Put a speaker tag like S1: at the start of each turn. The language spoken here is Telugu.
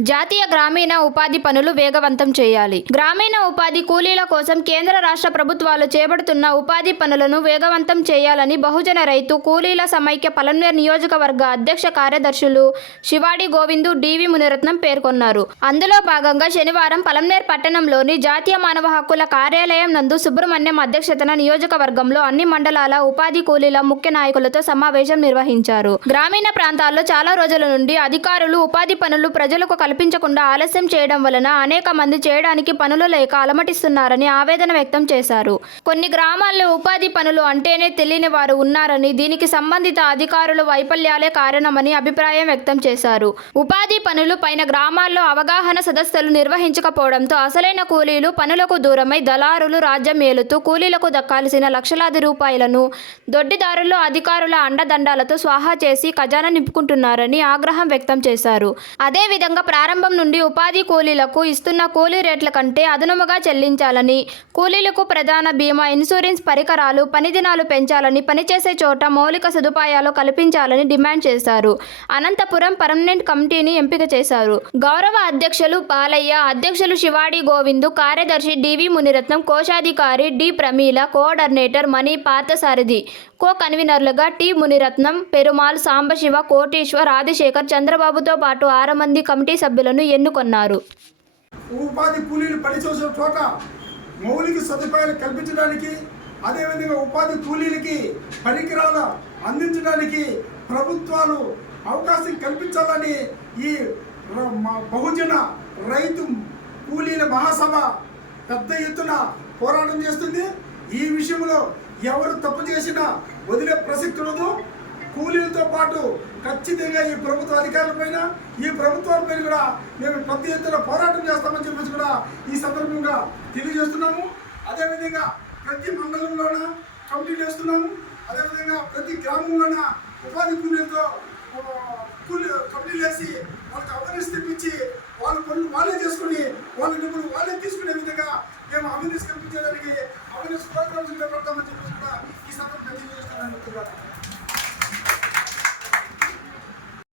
S1: జాతీయ గ్రామీణ ఉపాధి పనులు వేగవంతం చేయాలి. గ్రామీణ ఉపాధి కూలీల కోసం కేంద్ర రాష్ట్ర ప్రభుత్వాలు చేపడుతున్న ఉపాధి పనులను వేగవంతం చేయాలని బహుజన రైతు కూలీల సమైక్య పలన్వేర్ నియోజకవర్గ అధ్యక్ష కార్యదర్శులు శివాడి గోవిందు డివి మునిరత్నం పేర్కొన్నారు. అందులో భాగంగా శనివారం పలన్వేర్ పట్టణంలోని జాతీయ మానవ హక్కుల కార్యాలయం నందు సుబ్రహ్మణ్యం అధ్యక్షతన నియోజకవర్గంలో అన్ని మండలాల ఉపాధి కూలీల ముఖ్య నాయకులతో సమావేశం నిర్వహించారు. గ్రామీణ ప్రాంతాల్లో చాలా రోజుల నుండి అధికారులు ఉపాధి పనులు ప్రజలకు కల్పించకుండా ఆలస్యం చేయడం వలన అనేక మంది చేయడానికి పనులు లేక అలమటిస్తున్నారని ఆవేదన వ్యక్తం చేశారు. కొన్ని గ్రామాల్లో ఉపాధి పనులు అంటేనే తెలియని వారు ఉన్నారని దీనికి సంబంధిత అధికారుల వైఫల్యాలే కారణమని అభిప్రాయం వ్యక్తం చేశారు. ఉపాధి పనులు పైన గ్రామాల్లో అవగాహన సదస్సులు నిర్వహించకపోవడంతో అసలైన కూలీలు పనులకు దూరమై దళారులు రాజ్యం ఏలుతూ కూలీలకు దక్కాల్సిన లక్షలాది రూపాయలను దొడ్డిదారులు అధికారుల అండదండాలతో స్వాహా చేసి ఖజానా నింపుకుంటున్నారని ఆగ్రహం వ్యక్తం చేశారు. అదేవిధంగా ప్రారంభం నుండి ఉపాధి కూలీలకు ఇస్తున్న కూలీ రేట్ల కంటే అదనముగా చెల్లించాలని కూలీలకు ప్రధాన బీమా ఇన్సూరెన్స్ పరికరాలు పని దినాలు పెంచాలని పనిచేసే చోట మౌలిక సదుపాయాలు కల్పించాలని డిమాండ్ చేశారు. అనంతపురం పర్మనెంట్ కమిటీని ఎంపిక చేశారు. గౌరవ అధ్యక్షులు పాలయ్య అధ్యక్షులు శివాడి గోవిందు కార్యదర్శి డివి మునిరత్నం కోశాధికారి D. Pramila coordinator Mani Parthasarathi co కన్వీనర్లుగా T. Muniratnam Perumal Sambasiva Koteeswar Adisekhar చంద్రబాబుతో పాటు ఆరు మంది కమిటీ సభ్యులను ఎన్నుకొన్నారు.
S2: ఉపాధి కూలీలు పనిచేసిన చోట మౌలిక సదుపాయాలు కల్పించడానికి అదేవిధంగా ఉపాధి కూలీలకి పరికరాలు అందించడానికి ప్రభుత్వాలు అవకాశం కల్పించాలని ఈ బహుజన రైతు కూలీల మహాసభ పెద్ద ఎత్తున పోరాటం చేస్తుంది. ఈ విషయంలో ఎవరు తప్పు చేసినా వదిలే ప్రసక్తి ఉండదు. కూలీలతో పాటు ఖచ్చితంగా ఈ ప్రభుత్వ అధికారులపైన ఈ ప్రభుత్వాలపైన కూడా మేము పెద్ద ఎత్తున పోరాటం చేస్తామని చెప్పేసి కూడా ఈ సందర్భంగా తెలియజేస్తున్నాము. అదేవిధంగా ప్రతి మండలంలోన కమిటీలు వేస్తున్నాము అదేవిధంగా ప్రతి గ్రామంలోన ఉపాధి కూలీలతో కూలీ కమిటీలు వేసి వాళ్ళకి అవేర్నెస్ తెప్పించి వాళ్ళ పనులు వాళ్ళే చేసుకుని వాళ్ళ డబ్బులు వాళ్ళే తీసుకునే విధంగా మేము అవేర్నెస్ కల్పించడానికి అవేర్నెస్ ప్రోగ్రామ్స్ చేపడతామని